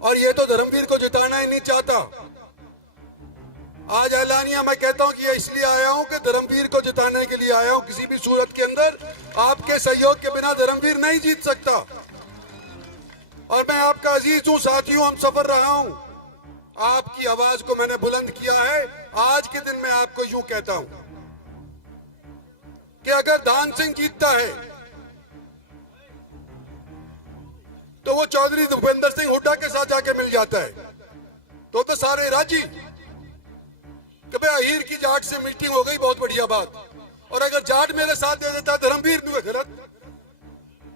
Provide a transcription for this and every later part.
और ये तो धर्मवीर को जिताना ही नहीं चाहता। आज ऐलानिया मैं कहता हूं कि ये इसलिए आया हूं कि धर्मवीर को जिताने के लिए आया हूं। किसी भी सूरत के अंदर आपके सहयोग के बिना धर्मवीर नहीं जीत सकता। और मैं आपका अजीज हूं, साथियों, हम सफर रहा हूं। आपकी आवाज को मैंने बुलंद किया है। आज के दिन मैं आपको यूं कहता हूं कि अगर दान सिंह जीतता है तो वो चौधरी भूपेंद्र सिंह हुड्डा के साथ जाके मिल जाता है, तो सारे राजी कि भाई अहीर की जाट से मीटिंग हो गई, बहुत बढ़िया बात। और अगर जाट मेरे साथ दे देता है धर्मवीर में गलत,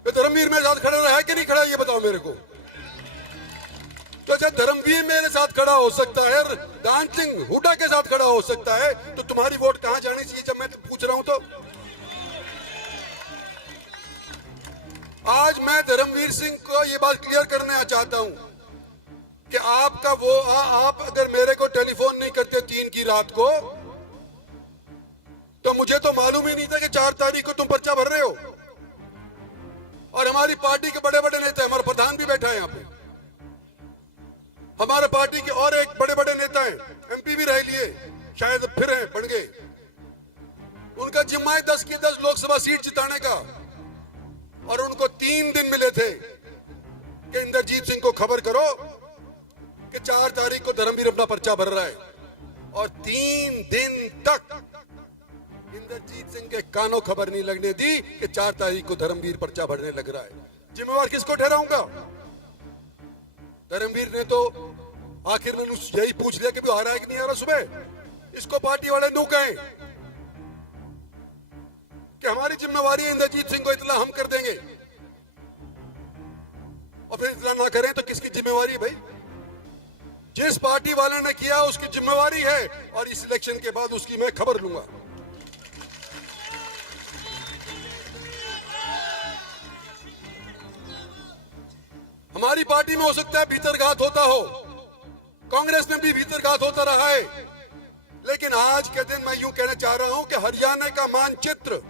तो धर्मवीर मेरे साथ खड़ा रहा है कि नहीं खड़ा, ये बताओ मेरे को। तो जब धर्मवीर मेरे साथ खड़ा हो सकता है, दान सिंह हुड्डा के साथ खड़ा हो सकता है, तो तुम्हारी वोट कहां जानी चाहिए जब मैं पूछ रहा हूं। तो आज मैं धर्मवीर सिंह को ये बात क्लियर करना चाहता हूं कि आपका आप अगर मेरे को टेलीफोन नहीं करते 3 की रात को, तो मुझे तो मालूम ही नहीं था कि 4 तारीख को तुम पर्चा भर रहे हो। और हमारी पार्टी के बड़े बड़े नेता, हमारा प्रधान भी बैठा है यहाँ पे, हमारे पार्टी के और एक बड़े बड़े नेता हैं, एमपी भी रह लिए, शायद फिर हैं, बन गए। उनका जिम्मा है 10 की 10 लोकसभा सीट जिताने का। और उनको 3 दिन मिले थे कि इंद्रजीत सिंह को खबर करो कि 4 तारीख को धर्मवीर अपना पर्चा भर रहा है। और 3 दिन तक इंद्रजीत सिंह के कानों खबर नहीं लगने दी कि 4 तारीख को धर्मवीर पर्चा भरने लग रहा है। जिम्मेवार किसको ठहराऊंगा? धर्मवीर ने तो आखिर में यही पूछ लिया कि वो आ रहा है कि नहीं आ रहा सुबह। इसको पार्टी वाले नु कहें कि हमारी जिम्मेवारी है, इंद्रजीत सिंह को इतला हम कर देंगे। और फिर इतला ना करें तो किसकी जिम्मेवारी भाई? जिस पार्टी वाले ने किया उसकी जिम्मेवारी है। और इस इलेक्शन के बाद उसकी मैं खबर लूंगा। हमारी पार्टी में हो सकता है भीतरघात होता हो, कांग्रेस में भी भीतरघात होता रहा है, लेकिन आज के दिन मैं यूं कहना चाह रहा हूं कि हरियाणा का मानचित्र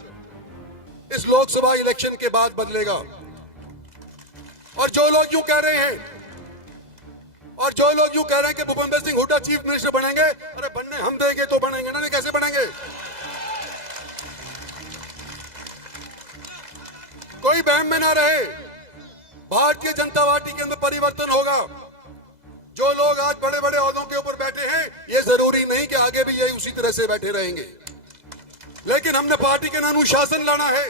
इस लोकसभा इलेक्शन के बाद बदलेगा। और जो लोग यूं कह रहे हैं कि भूपेंद्र सिंह हुड्डा चीफ मिनिस्टर बनेंगे, अरे बनने हम देंगे तो बनेंगे ना, नहीं कैसे बनेंगे? कोई बहम में ना रहे। भारतीय जनता पार्टी के अंदर परिवर्तन होगा। जो लोग आज बड़े बड़े ओहदों के ऊपर बैठे हैं, ये जरूरी नहीं कि आगे भी ये उसी तरह से बैठे रहेंगे, लेकिन हमने पार्टी के अंदर अनुशासन लाना है।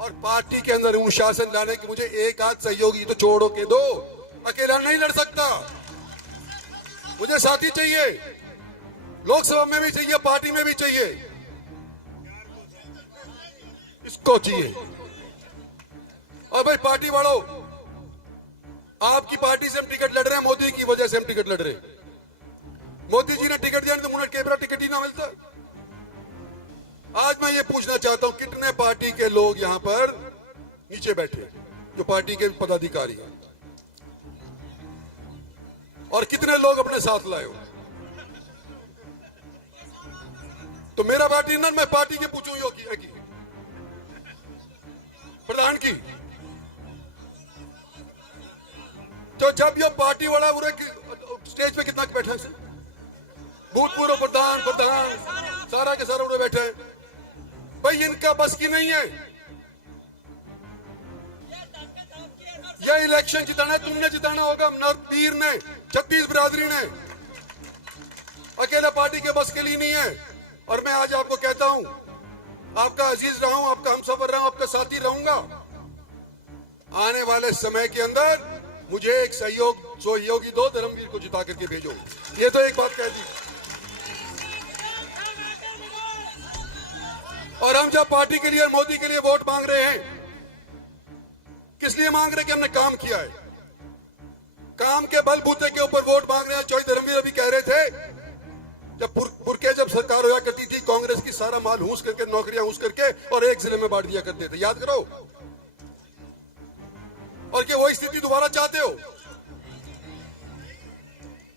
और पार्टी के अंदर अनुशासन लाने की मुझे एक आध सहयोगी तो छोड़ो के दो, अकेला नहीं लड़ सकता। मुझे साथी चाहिए, लोकसभा में भी चाहिए, पार्टी में भी चाहिए, इसको चाहिए। और भाई पार्टी वालों, आपकी पार्टी से हम टिकट लड़ रहे हैं, मोदी की वजह से हम टिकट लड़ रहे हैं। मोदी जी ने टिकट दिया तो मुझे केबरा टिकट ही ना मिलता। आज मैं ये पूछना चाहता हूं, कितने पार्टी के लोग यहां पर नीचे बैठे, जो पार्टी के पदाधिकारी हैं, और कितने लोग अपने साथ लाए हो? तो मेरा पार्टी ना, मैं पार्टी के पूछूं यो की प्रधान की। तो जब ये पार्टी वाला पूरे स्टेज पे कितना बैठा है, भूतपूर्व प्रधान सारा के सारा उड़े बैठे हैं। भाई इनका बस की नहीं है। यह इलेक्शन जिताना है, तुमने जिताना होगा, नरपीर ने, 36 बिरादरी ने, अकेला पार्टी के बस के लिए नहीं है। और मैं आज आपको कहता हूं, आपका अजीज रहा हूं, आपका हमसफर रहा हूं, आपका साथी रहूंगा। आने वाले समय के अंदर मुझे एक सहयोगी दो, धर्मवीर को जिता करके भेजो। ये तो एक बात कह दी। और हम जब पार्टी के लिए, मोदी के लिए वोट मांग रहे हैं, किस लिए मांग रहे हैं? कि हमने काम किया है। काम के बलबूते के ऊपर वोट मांग रहे हैं। चौधरी धर्मवीर अभी कह रहे थे, जब सरकार होया करती थी, कांग्रेस की सारा माल हूस करके, नौकरियां हूस करके और एक जिले में बांट दिया करते थे, याद करो। और क्या वही स्थिति दोबारा चाहते हो?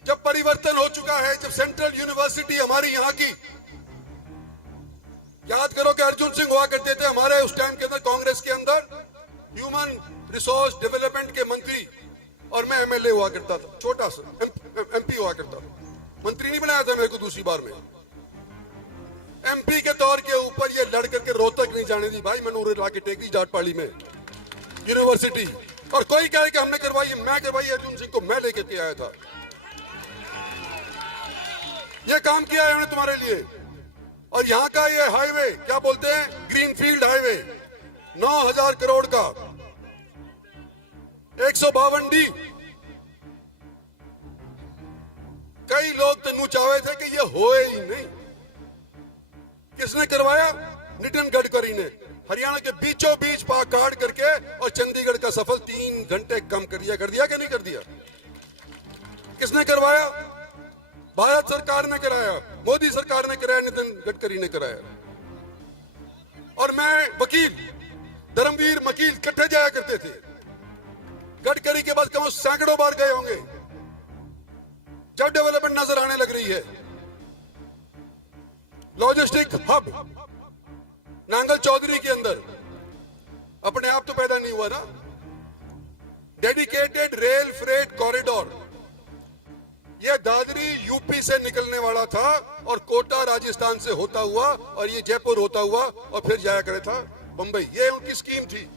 जब परिवर्तन हो चुका है, जब सेंट्रल यूनिवर्सिटी हमारी यहां की, याद करो कि अर्जुन सिंह हुआ करते थे हमारे उस टाइम के अंदर, कांग्रेस के अंदर ह्यूमन रिसोर्स डेवलपमेंट के मंत्री, और मैं एमएलए हुआ करता था, छोटा सा एमपी हुआ करता था, मंत्री नहीं बनाया था मेरे को दूसरी बार में। एमपी के तौर के ऊपर ये लड़ करके रोहतक नहीं जाने दी भाई, मैंने उन्हें लाके टेक दी जाटपाड़ी में यूनिवर्सिटी। और कोई कहे कि हमने करवाई, मैं करवाई, अर्जुन सिंह को मैं लेकर के आया था। ये काम किया है उन्होंने तुम्हारे लिए। और यहां का ये हाईवे क्या बोलते हैं, ग्रीनफील्ड हाईवे 9,000 करोड़ का, 152D। कई लोग तो नुचावे थे कि ये होए ही नहीं। किसने करवाया? नितिन गडकरी ने। हरियाणा के बीचों बीच पाक काट करके और चंडीगढ़ का सफर 3 घंटे कम कर दिया कि नहीं कर दिया? किसने करवाया? भारत सरकार ने कराया, मोदी सरकार ने कराया, नितिन गडकरी ने कराया। और मैं वकील, धर्मवीर वकील इकट्ठे जाया करते थे। गडकरी के बाद कम सैकड़ों बार गए होंगे जब डेवलपमेंट नजर आने लग रही है। लॉजिस्टिक हब नांगल चौधरी के अंदर अपने आप तो पैदा नहीं हुआ ना। डेडिकेटेड रेल फ्रेट कॉरिडोर, यह दादरी यूपी से निकलने वाला था और कोटा राजस्थान से होता हुआ और ये जयपुर होता हुआ और फिर जाया करे था बंबई। ये उनकी स्कीम थी।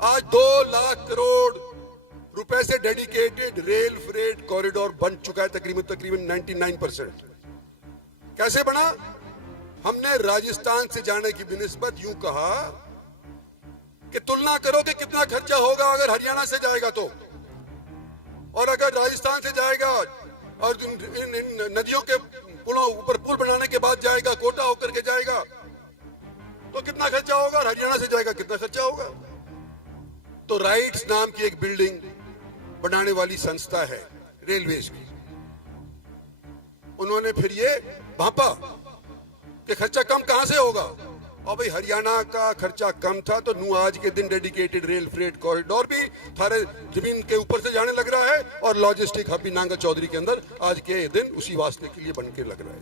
आज 2 लाख करोड़ रुपए से डेडिकेटेड रेल फ्रेट कॉरिडोर बन चुका है, तकरीबन 99%। कैसे बना? हमने राजस्थान से जाने की बिनिस्बत यूं कहा कि तुलना करो कि कितना खर्चा होगा अगर हरियाणा से जाएगा तो, और अगर राजस्थान से जाएगा और इन नदियों के पुलों ऊपर पुल बनाने के बाद जाएगा, कोटा होकर के जाएगा, तो कितना खर्चा होगा, और हरियाणा से जाएगा कितना खर्चा होगा। तो राइट्स नाम की एक बिल्डिंग बनाने वाली संस्था है रेलवेज की, उन्होंने फिर ये भापा कि खर्चा कम कहां से होगा। और भाई हरियाणा का खर्चा कम था तो नू आज के दिन डेडिकेटेड रेल फ्रेट कॉरिडोर भी थारे जमीन के ऊपर से जाने लग रहा है और लॉजिस्टिक हब भी नांगल चौधरी के अंदर आज के दिन उसी वास्ते के लिए बन के लग रहा है।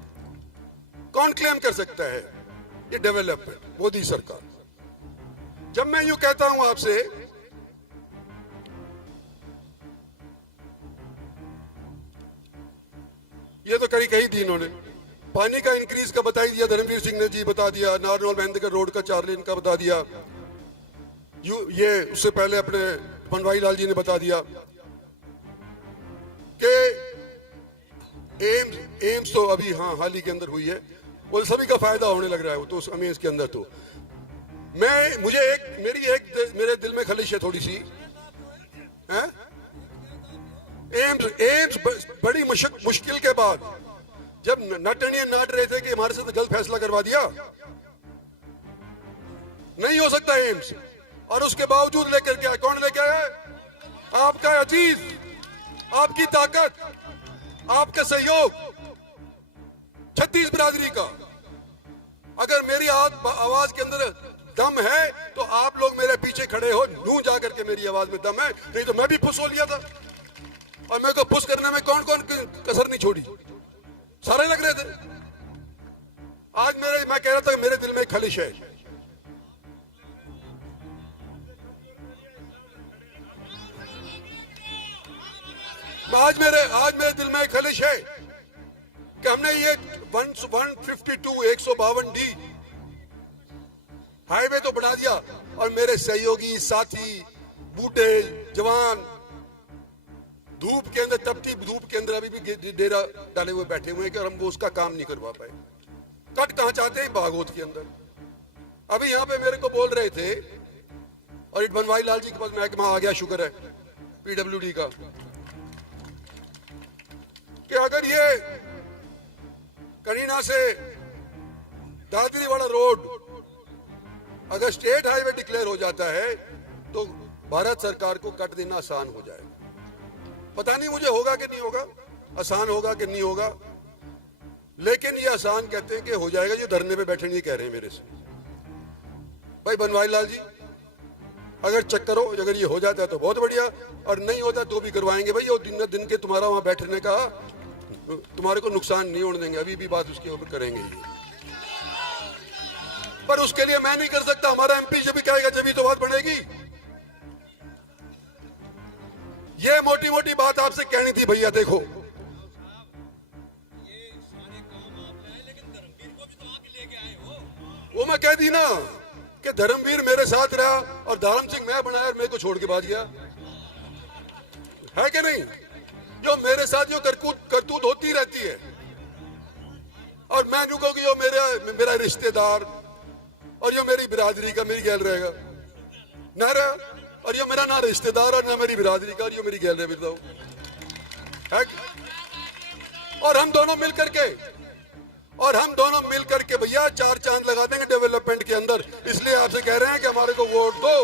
कौन क्लेम कर सकता है ये डेवलपमेंट? मोदी सरकार। जब मैं यूं कहता हूं आपसे ये तो कही थी इन्होंने, पानी का इंक्रीज का बता दिया, धर्मवीर सिंह ने जी बता दिया, नारनौल महेंद्रगढ़ रोड का 4 लेन का बता दिया, ये उससे पहले अपने बनवारी लाल जी ने बता दिया कि एम्स तो अभी हाल ही के अंदर हुई है, वो सभी का फायदा होने लग रहा है। वो तो अमेज के अंदर तो मेरे दिल में खलिश है थोड़ी सी है? एम्स बड़ी मुश्किल के बाद जब नटनिया नाट रहे थे कि हमारे साथ गलत फैसला करवा दिया, नहीं हो सकता एम्स, और उसके बावजूद लेकर के आए। कौन लेकर आया? आपका अजीज, आपकी ताकत, आपका सहयोग, छत्तीस बिरादरी का। अगर मेरी आवाज के अंदर दम है तो आप लोग मेरे पीछे खड़े हो, नू जा करके मेरी आवाज में दम है, नहीं तो मैं भी फुस हो लिया था। और मेरे को फुस करने में कौन कौन कसर नहीं छोड़ी, सारे लग रहे थे। आज मैं कह रहा था मेरे दिल में खलिश है। आज मेरे दिल में खलिश है कि हमने ये 152 हाईवे तो बढ़ा दिया, और मेरे सहयोगी साथी बूढ़े जवान धूप के अंदर, तपती धूप के अंदर अभी भी डेरा डाले हुए बैठे हुए हैं कि हम वो उसका काम नहीं करवा पाए। कट कहां चाहते हैं? बागोत के अंदर। अभी यहां पे मेरे को बोल रहे थे, और बनवारी लाल जी के पास महकमा आ गया, शुक्र है पीडब्ल्यूडी का, कि अगर ये करीना से दादरी वाला रोड अगर स्टेट हाईवे डिक्लेयर हो जाता है तो भारत सरकार को कट देना आसान हो जाएगा। पता नहीं मुझे होगा कि नहीं होगा, आसान होगा कि नहीं होगा, लेकिन ये आसान कहते हैं कि हो जाएगा। जो धरने पे बैठे नहीं कह रहे हैं मेरे से। भाई बनवारी लाल जी, अगर चेक करो, अगर ये हो जाता है तो बहुत बढ़िया, और नहीं होता तो भी करवाएंगे। भाई वो दिन के तुम्हारा वहां बैठने का तुम्हारे को नुकसान नहीं होने देंगे। अभी भी बात उसके ऊपर करेंगे, पर उसके लिए मैं नहीं कर सकता। हमारा एमपी जब भी कहेगा जब भी तो बात बढ़ेगी। ये मोटी मोटी बात आपसे कहनी थी भैया। देखो वो मैं कह दी ना कि धर्मवीर मेरे साथ रहा और धर्म सिंह मैं बनाया और मेरे को छोड़ के भाग गया, है कि नहीं? जो मेरे साथ जो करतूत होती रहती है और मैं जो कहूँ कि जो मेरा रिश्तेदार और जो मेरी बिरादरी का मेरी गैल रहेगा ना रहा, और ये मेरा ना रिश्तेदार और ना मेरी बिरादरी का और ये मेरी गैल रहे बताओ, है? और हम दोनों मिल करके भैया 4 चांद लगा देंगे डेवलपमेंट के अंदर। इसलिए आपसे कह रहे हैं कि हमारे को वोट दो।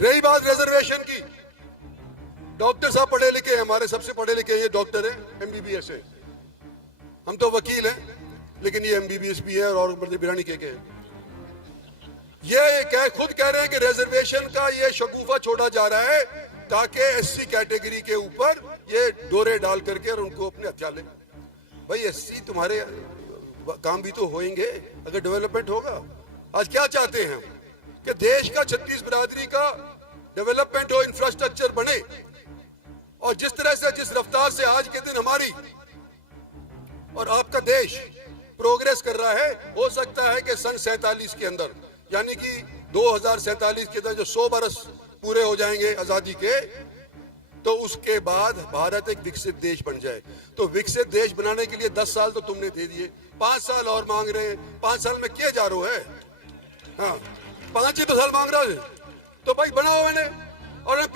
रही बात रिजर्वेशन की, डॉक्टर साहब पढ़े लिखे हैं, हमारे सबसे पढ़े लिखे ये डॉक्टर है, एमबीबीएस है। हम तो वकील हैं लेकिन ये एमबीबीएस भी है और बिरानी के हैं। ये खुद कह रहे हैं कि रिजर्वेशन का ये शगुफा छोड़ा जा रहा है ताकि एससी कैटेगरी के ऊपर ये डोरे डाल करके और उनको अपने हथियार ले। भाई एससी तुम्हारे काम भी तो होंगे अगर डेवलपमेंट होगा। आज क्या चाहते हैं हम कि देश का 36 बिरादरी का डेवलपमेंट हो, इंफ्रास्ट्रक्चर बने, और जिस तरह से जिस रफ्तार से आज के दिन हमारी और आपका देश प्रोग्रेस कर रहा है, हो सकता है कि सन 47 के अंदर यानी कि 2047 के अंदर जो 100 बरस पूरे हो जाएंगे आजादी के, तो उसके बाद भारत एक विकसित देश बन जाए। तो विकसित देश बनाने के लिए 10 साल तो तुमने दे दिए, 5 साल और मांग रहे हैं। 5 साल में किए जा रहे है, हाँ 5 ही तो साल मांग रहा है। तो भाई बनाओ मैंने और